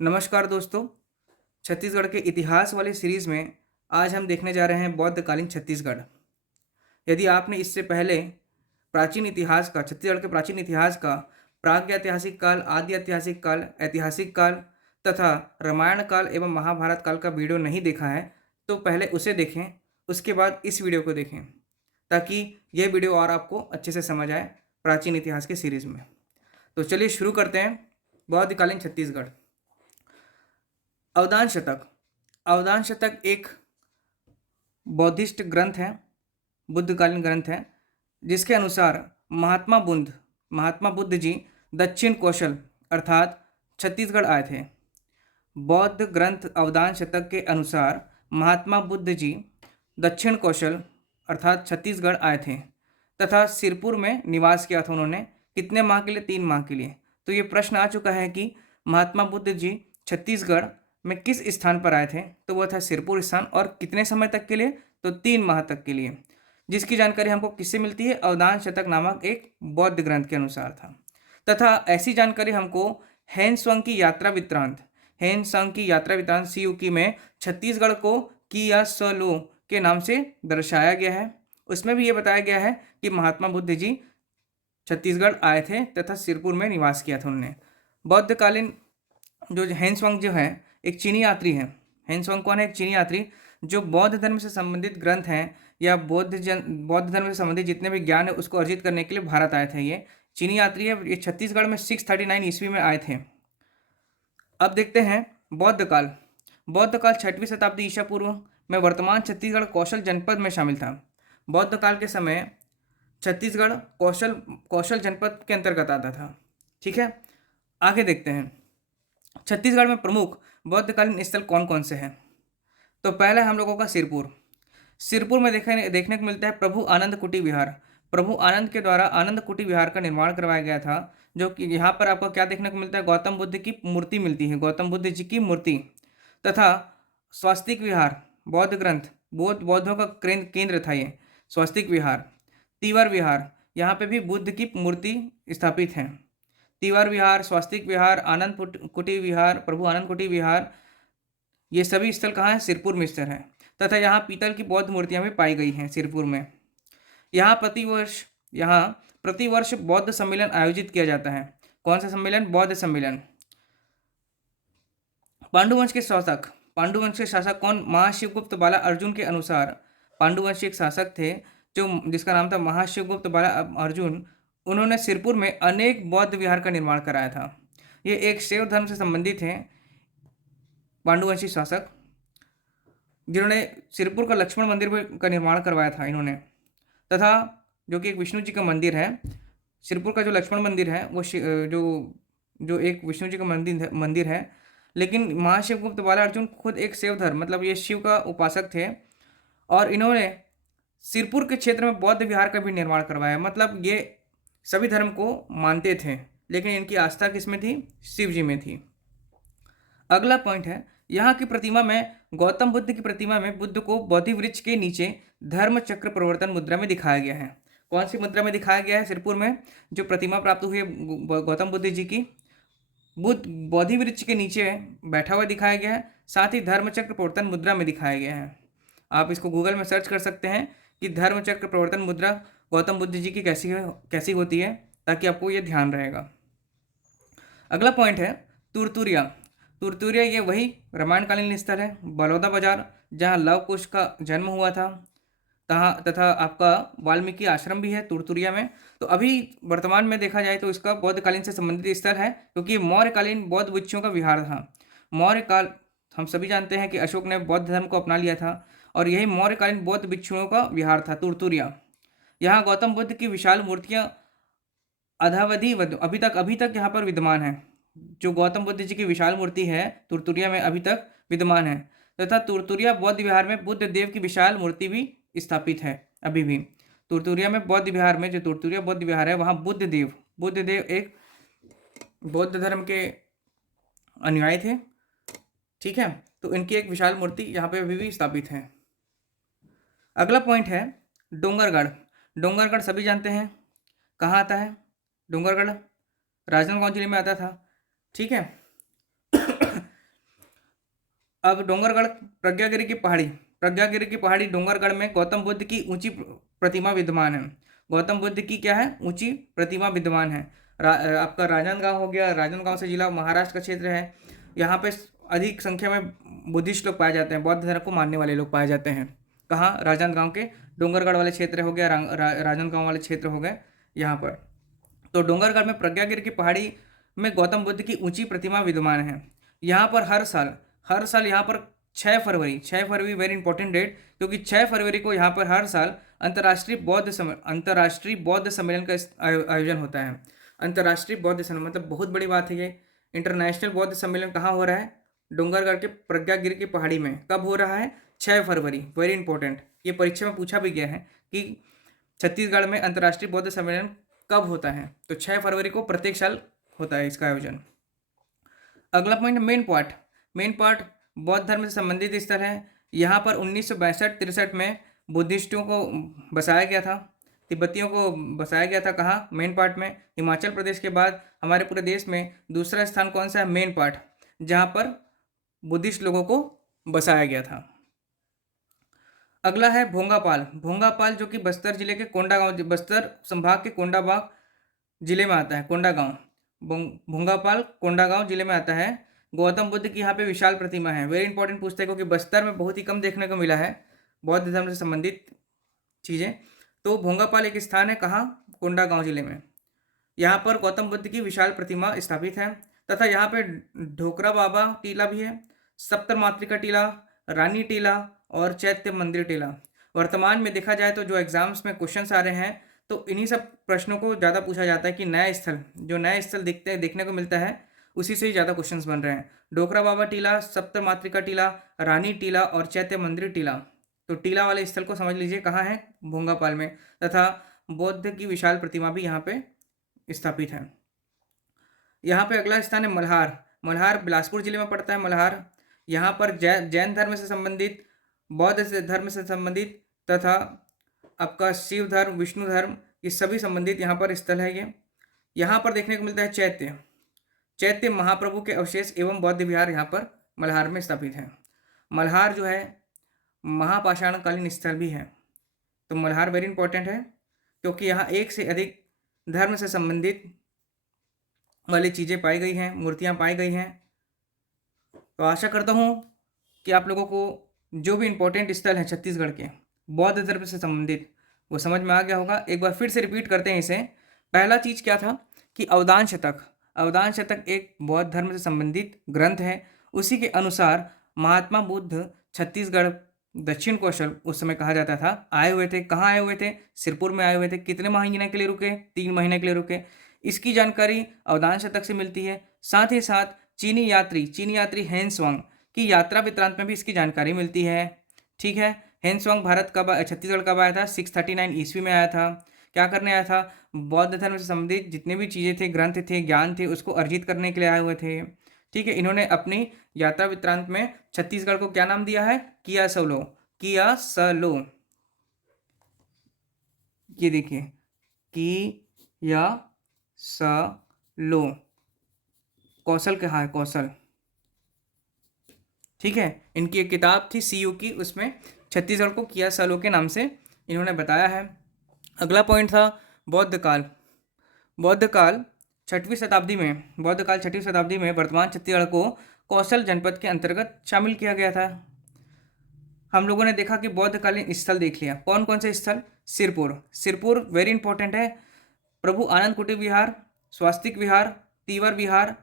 नमस्कार दोस्तों। छत्तीसगढ़ के इतिहास वाले सीरीज़ में आज हम देखने जा रहे हैं बौद्धकालीन छत्तीसगढ़। यदि आपने इससे पहले प्राचीन इतिहास का छत्तीसगढ़ के प्राचीन इतिहास का प्रागैतिहासिक काल, आदि ऐतिहासिक काल, ऐतिहासिक काल तथा रामायण काल एवं महाभारत काल का वीडियो नहीं देखा है, तो पहले उसे देखें, उसके बाद इस वीडियो को देखें, ताकि यह वीडियो और आपको अच्छे से समझ आए प्राचीन इतिहास के सीरीज़ में। तो चलिए शुरू करते हैं। बौद्धकालीन छत्तीसगढ़। अवदान शतक। अवदान शतक एक बौद्धिस्ट ग्रंथ है, बुद्धकालीन ग्रंथ है, जिसके अनुसार महात्मा बुद्ध जी दक्षिण कौशल अर्थात छत्तीसगढ़ आए थे। बौद्ध ग्रंथ अवदान शतक के अनुसार महात्मा बुद्ध जी दक्षिण कौशल अर्थात छत्तीसगढ़ आए थे तथा सिरपुर में निवास किया था उन्होंने। कितने माह के लिए? 3 माह के लिए। तो ये प्रश्न आ चुका है कि महात्मा बुद्ध जी छत्तीसगढ़ में किस स्थान पर आए थे, तो वह था सिरपुर स्थान। और कितने समय तक के लिए? तो 3 माह तक के लिए। जिसकी जानकारी हमको किससे मिलती है? अवदान शतक नामक एक बौद्ध ग्रंथ के अनुसार था। तथा ऐसी जानकारी हमको हेन संग की यात्रा वृत्तांत सीयूकी में छत्तीसगढ़ को कियासलो के नाम से दर्शाया गया है। उसमें भी ये बताया गया है कि महात्मा बुद्ध जी छत्तीसगढ़ आए थे तथा सिरपुर में निवास किया था उन्होंने। बौद्धकालीन जो हेनसुआंग जो है एक चीनी यात्री है। हेनसुआंग कौन है? एक चीनी यात्री जो बौद्ध धर्म से संबंधित ग्रंथ हैं या बौद्ध धर्म से संबंधित जितने भी ज्ञान है उसको अर्जित करने के लिए भारत आए थे। ये चीनी यात्री है। ये छत्तीसगढ़ में 639 ईस्वी में आए थे। अब देखते हैं बौद्ध काल। बौद्ध काल 6वीं शताब्दी ईसा पूर्व में वर्तमान छत्तीसगढ़ कौशल जनपद में शामिल था। बौद्ध काल के समय छत्तीसगढ़ कौशल जनपद के अंतर्गत आता था। ठीक है, आगे देखते हैं छत्तीसगढ़ में प्रमुख बौद्धकालीन स्थल कौन कौन से हैं। तो पहला हम लोगों का सिरपुर में देखने को मिलता है प्रभु आनंद कुटी विहार। प्रभु आनंद के द्वारा आनंद कुटी विहार का निर्माण करवाया गया था, जो कि यहाँ पर आपको क्या देखने को मिलता है? गौतम बुद्ध की मूर्ति मिलती है, गौतम बुद्ध जी की मूर्ति। तथा स्वास्तिक विहार बौद्ध ग्रंथ बौद्धों का केंद्र था ये स्वास्तिक विहार। तीवर विहार, यहाँ पे भी बुद्ध की मूर्ति स्थापित है। तीवर विहार, स्वास्तिक विहार, कुटी विहार, प्रभु आनंद कुटी विहार, ये सभी स्थल कहाँ हैं? सिरपुर में स्थित हैं। तथा यहाँ पीतल की बौद्ध मूर्तियाँ भी पाई गई हैं सिरपुर में। यहाँ प्रतिवर्ष बौद्ध सम्मेलन आयोजित किया जाता है। कौन सा सम्मेलन? बौद्ध सम्मेलन। पांडुवंश के शासक कौन? महाशिवगुप्त बाला अर्जुन के अनुसार पांडुवंशी एक शासक थे जो जिसका नाम था महाशिवगुप्त बाला अर्जुन। उन्होंने सिरपुर में अनेक बौद्ध विहार का निर्माण कराया था। ये एक शैव धर्म से संबंधित हैं पांडुवंशी शासक, जिन्होंने सिरपुर का लक्ष्मण मंदिर का निर्माण करवाया था इन्होंने। तथा जो कि एक विष्णु जी का मंदिर है। सिरपुर का जो लक्ष्मण मंदिर है वो जो एक विष्णु जी का मंदिर है। लेकिन महाशिवगुप्त बाला अर्जुन खुद एक शैव धर्म मतलब ये शिव का उपासक थे और इन्होंने सिरपुर के क्षेत्र में बौद्ध विहार का भी निर्माण करवाया। मतलब ये सभी धर्म को मानते थे, लेकिन इनकी आस्था किस में थी? शिव जी में थी। अगला पॉइंट है, यहाँ की प्रतिमा में गौतम बुद्ध की प्रतिमा में बुद्ध को बोधि वृक्ष के नीचे धर्म चक्र प्रवर्तन मुद्रा में दिखाया गया है। कौन सी मुद्रा में दिखाया गया है? सिरपुर में जो प्रतिमा प्राप्त हुई है गौतम बुद्ध जी की, बुद्ध बोधि वृक्ष के नीचे बैठा हुआ दिखाया गया है। साथ ही धर्मचक्र प्रवर्तन मुद्रा में दिखाया गया है। आप इसको गूगल में सर्च कर सकते हैं कि धर्मचक्र प्रवर्तन मुद्रा गौतम बुद्ध जी की कैसी होती है, ताकि आपको ये ध्यान रहेगा। अगला पॉइंट है तुरतुरिया। ये वही रामायणकालीन स्थल है, बलौदा बाजार, जहाँ लव कुश का जन्म हुआ था। तथा आपका वाल्मीकि आश्रम भी है तुरतुरिया में। तो अभी वर्तमान में देखा जाए तो इसका बौद्धकालीन से संबंधित स्थल है, क्योंकि मौर्यकालीन बौद्ध भिक्षुओं का विहार था। मौर्य काल हम सभी जानते हैं कि अशोक ने बौद्ध धर्म को अपना लिया था और यही मौर्यकालीन बौद्ध भिक्षुओं का विहार था तुरतुरिया। यहाँ गौतम बुद्ध की विशाल मूर्तियाँ अभी तक यहाँ पर विद्यमान है। जो गौतम बुद्ध जी की विशाल मूर्ति है तुरतुरिया में अभी तक विद्यमान है। तथा तुरतुरिया बौद्ध विहार में बुद्ध देव की विशाल मूर्ति भी स्थापित है अभी भी। तुरतुरिया में बौद्ध विहार में जो तुरतुरिया बौद्ध विहार है वहाँ बुद्ध देव एक बौद्ध धर्म के अनुयायी थे। ठीक है, तो इनकी एक विशाल मूर्ति यहाँ पे अभी भी स्थापित है। अगला पॉइंट है डोंगरगढ़ सभी जानते हैं कहाँ आता है। डोंगरगढ़ राजनांदगांव जिले में आता था। ठीक है अब डोंगरगढ़ प्रज्ञागिरी की पहाड़ी डोंगरगढ़ में गौतम बुद्ध की ऊंची प्रतिमा विद्यमान है। गौतम बुद्ध की क्या है, ऊंची प्रतिमा विद्यमान है। आपका राजनांदगांव हो गया, राजनांदगांव से जिला महाराष्ट्र का क्षेत्र है। यहाँ पे अधिक संख्या में बुद्धिस्ट लोग पाए जाते हैं, बौद्ध धर्म को मानने वाले लोग पाए जाते हैं। कहाँ, राजनांदगांव के डोंगरगढ़ वाले क्षेत्र हो गया, राजनांदगांव वाले क्षेत्र हो गए यहाँ पर। तो डोंगरगढ़ में प्रज्ञागिरी की पहाड़ी में गौतम बुद्ध की ऊंची प्रतिमा विद्यमान है। यहाँ पर हर साल यहाँ पर 6 फरवरी वेरी इंपॉर्टेंट डेट, क्योंकि 6 फरवरी को यहाँ पर हर साल अंतर्राष्ट्रीय बौद्ध सम्मेलन का आयोजन होता है। अंतर्राष्ट्रीय बौद्ध सम्मेलन मतलब बहुत बड़ी बात है ये। इंटरनेशनल बौद्ध सम्मेलन कहाँ हो रहा है, डोंगरगढ़ के प्रज्ञागिरी की पहाड़ी में। कब हो रहा है, 6 फरवरी, वेरी इंपॉर्टेंट। ये परीक्षा में पूछा भी गया है कि छत्तीसगढ़ में अंतर्राष्ट्रीय बौद्ध सम्मेलन कब होता है, तो 6 फरवरी को प्रत्येक साल होता है इसका आयोजन। अगला पॉइंट, मेन पार्ट बौद्ध धर्म से संबंधित स्थल है। यहाँ पर 1962-63 में बुद्धिस्टों को बसाया गया था, तिब्बतियों को बसाया गया था। कहाँ, मेन पार्ट में। हिमाचल प्रदेश के बाद हमारे पूरे देश में दूसरा स्थान कौन सा है, मेन पार्ट, जहाँ पर बुद्धिस्ट लोगों को बसाया गया था। अगला है भोंगापाल जो कि बस्तर जिले के बस्तर संभाग के कोंडागांव जिले में आता है। भोंगापाल कोंडागांव जिले में आता है। गौतम बुद्ध की यहाँ पे विशाल प्रतिमा है। वेरी इंपॉर्टेंट पूछते हैं, क्योंकि बस्तर में बहुत ही कम देखने को मिला है बौद्ध धर्म से संबंधित चीज़ें। तो भोंगापाल एक स्थान है, कहाँ, कोंडागांव जिले में। यहाँ पर गौतम बुद्ध की विशाल प्रतिमा स्थापित है, तथा यहाँ पे ढोकरा बाबा टीला भी है, सप्तमातृका टीला, रानी टीला और चैत्य मंदिर टीला। वर्तमान में देखा जाए तो जो एग्जाम्स में क्वेश्चंस आ रहे हैं, तो इन्हीं सब प्रश्नों को ज़्यादा पूछा जाता है कि नया स्थल देखने को मिलता है, उसी से ही ज़्यादा क्वेश्चंस बन रहे हैं। डोकरा बाबा टीला, सप्तमातृका टीला, रानी टीला और चैत्य मंदिर टीला। तो टीला वाले स्थल को समझ लीजिए कहाँ है, भोंगापाल में, तथा बौद्ध की विशाल प्रतिमा भी यहाँ पे स्थापित है। यहाँ पे अगला स्थान है मल्हार बिलासपुर जिले में पड़ता है मल्हार। यहाँ पर जैन धर्म से संबंधित, बौद्ध धर्म से संबंधित तथा आपका शिव धर्म, विष्णु धर्म, ये सभी संबंधित यहाँ पर स्थल है ये। यहाँ पर देखने को मिलता है चैत्य महाप्रभु के अवशेष एवं बौद्ध विहार यहाँ पर मल्हार में स्थापित है। मल्हार जो है महापाषाणकालीन स्थल भी है। तो मल्हार वेरी इंपॉर्टेंट है, क्योंकि यहाँ एक से अधिक धर्म से संबंधित वाली चीज़ें पाई गई हैं, मूर्तियाँ पाई गई हैं। तो आशा करता हूँ कि आप लोगों को जो भी इम्पोर्टेंट स्थल हैं छत्तीसगढ़ के बौद्ध धर्म से संबंधित वो समझ में आ गया होगा। एक बार फिर से रिपीट करते हैं इसे। पहला चीज़ क्या था कि अवदान शतक एक बौद्ध धर्म से संबंधित ग्रंथ है। उसी के अनुसार महात्मा बुद्ध छत्तीसगढ़ दक्षिण कौशल उस समय कहा जाता था आए हुए थे। कहाँ आए हुए थे, सिरपुर में आए हुए थे। कितने महीने के लिए रुके, 3 महीने के लिए रुके। इसकी जानकारी अवदान शतक से मिलती है। साथ ही साथ चीनी यात्री हेनस्वांग की यात्रा वृत्तांत में भी इसकी जानकारी मिलती है। ठीक है, हेनस्वांग भारत कब, छत्तीसगढ़ कब आया था, 639 ईस्वी में आया था। क्या करने आया था, बौद्ध धर्म से संबंधित जितने भी चीज़ें थे, ग्रंथ थे, ज्ञान थे, उसको अर्जित करने के लिए आए हुए थे। ठीक है, इन्होंने अपनी यात्रा वृत्तांत में छत्तीसगढ़ को क्या नाम दिया है, कियासलो। ये देखिए, कियासलो, कौशल कहाँ है, कौशल। ठीक है, इनकी एक किताब थी सीयू की, उसमें छत्तीसगढ़ को कियासलो के नाम से इन्होंने बताया है। अगला पॉइंट था बौद्ध काल 6वीं शताब्दी में वर्तमान छत्तीसगढ़ को कौशल जनपद के अंतर्गत शामिल किया गया था। हम लोगों ने देखा कि बौद्धकालीन स्थल देख लिया। कौन कौन से स्थल, सिरपुर वेरी इंपॉर्टेंट है। प्रभु आनंद कुटीर विहार, स्वास्तिक विहार, तीवर विहार।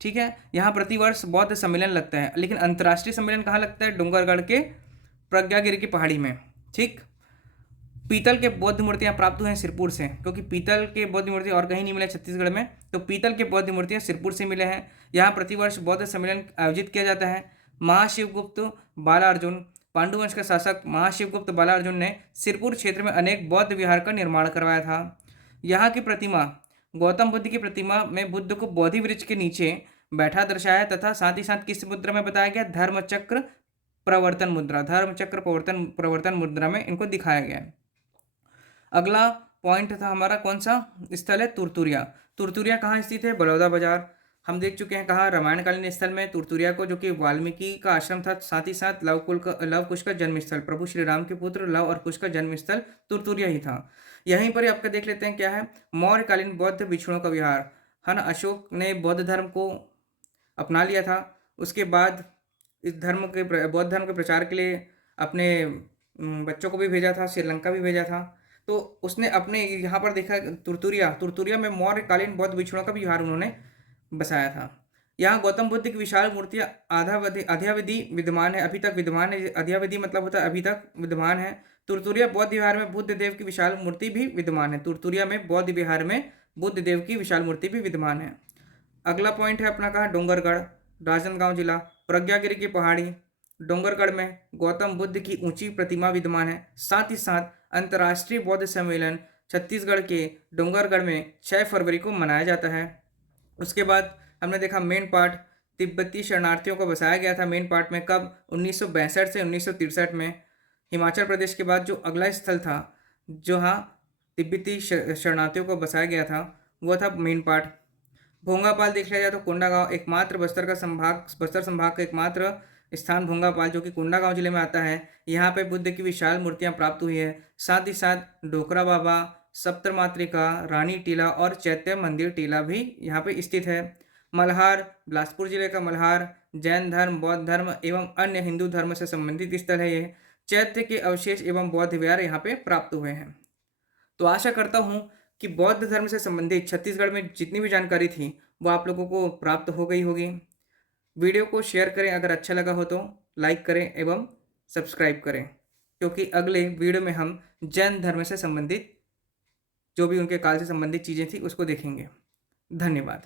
ठीक है, यहाँ प्रतिवर्ष बौद्ध सम्मेलन लगता है, लेकिन अंतर्राष्ट्रीय सम्मेलन कहाँ लगता है, डोंगरगढ़ के प्रज्ञागिरी की पहाड़ी में। ठीक, पीतल के बौद्ध मूर्तियाँ प्राप्त हुए हैं सिरपुर से, क्योंकि पीतल के बौद्ध मूर्ति और कहीं नहीं मिले छत्तीसगढ़ में, तो पीतल के बौद्ध मूर्तियाँ सिरपुर से मिले हैं। यहाँ प्रतिवर्ष बौद्ध सम्मेलन आयोजित किया जाता है। महाशिवगुप्त बालार्जुन, पांडुवंश का शासक महाशिवगुप्त बालार्जुन ने सिरपुर क्षेत्र में अनेक बौद्ध विहार का निर्माण करवाया था। यहाँ की प्रतिमा, गौतम बुद्ध की प्रतिमा में बुद्ध को बोधि वृक्ष के नीचे बैठा दर्शाया, तथा साथ ही साथ किस मुद्रा में बताया गया, धर्मचक्र प्रवर्तन मुद्रा में इनको दिखाया गया है। अगला पॉइंट था हमारा, कौन सा स्थल है, तुरतुरिया कहाँ स्थित है, बलौदा बाजार। हम देख चुके हैं कहाँ रामायणकालीन स्थल में तुरतुरिया को, जो कि वाल्मीकि का आश्रम था, साथ ही साथ लव कुश का जन्म स्थल, प्रभु श्री राम के पुत्र लव और कुश का जन्म स्थल तुरतुरिया ही था। यहीं पर ही आपका देख लेते हैं क्या है, मौर्यकालीन बौद्ध भिक्षुओं का विहार है ना। अशोक ने बौद्ध धर्म को अपना लिया था। उसके बाद इस बौद्ध धर्म के प्रचार के लिए अपने बच्चों को भी भेजा था, श्रीलंका भी भेजा था। तो उसने अपने यहाँ पर देखा तुरतुरिया में मौर्यकालीन बौद्ध भिक्षुओं का भी विहार उन्होंने बसाया था। यहाँ गौतम बुद्ध की विशाल मूर्तियाँ अद्यावधि विद्यमान है, अभी तक विद्यमान है। अद्यावधि मतलब होता है अभी तक विद्यमान है। तुरतुरिया बौद्ध विहार में बुद्ध देव की विशाल मूर्ति भी विद्यमान है। तुरतुरिया में बौद्ध विहार में बुद्ध देव की विशाल मूर्ति भी विद्यमान है। अगला पॉइंट है अपना कहा डोंगरगढ़, राजनांदगांव जिला, प्रज्ञागिरी की पहाड़ी। डोंगरगढ़ में गौतम बुद्ध की ऊंची प्रतिमा विद्यमान है। साथ ही साथ अंतर्राष्ट्रीय बौद्ध सम्मेलन छत्तीसगढ़ के डोंगरगढ़ में 6 फरवरी को मनाया जाता है। उसके बाद हमने देखा मेन पार्ट, तिब्बती शरणार्थियों को बसाया गया था मेन पार्ट में कब, 1962 से 1963 में। हिमाचल प्रदेश के बाद जो अगला स्थल था जहाँ तिब्बती शरणार्थियों को बसाया गया था वो था मेन पार्ट। भोंगापाल देख लिया जाए तो कोंडागांव एकमात्र बस्तर संभाग का एकमात्र स्थान भोंगापाल, जो कि कोंडागांव जिले में आता है। यहाँ पे बुद्ध की विशाल मूर्तियाँ प्राप्त हुई है। साथ ही साथ डोकरा बाबा, सप्तमातृका, रानी टीला और चैत्य मंदिर टीला भी यहाँ पे स्थित है। मल्हार, बिलासपुर जिले का मल्हार जैन धर्म, बौद्ध धर्म एवं अन्य हिंदू धर्म से संबंधित स्थल है। ये चैत्य के अवशेष एवं बौद्ध विहार यहाँ पे प्राप्त हुए हैं। तो आशा करता हूँ कि बौद्ध धर्म से संबंधित छत्तीसगढ़ में जितनी भी जानकारी थी वो आप लोगों को प्राप्त हो गई होगी। वीडियो को शेयर करें, अगर अच्छा लगा हो तो लाइक करें एवं सब्सक्राइब करें, क्योंकि अगले वीडियो में हम जैन धर्म से संबंधित जो भी उनके काल से संबंधित चीज़ें थी उसको देखेंगे। धन्यवाद।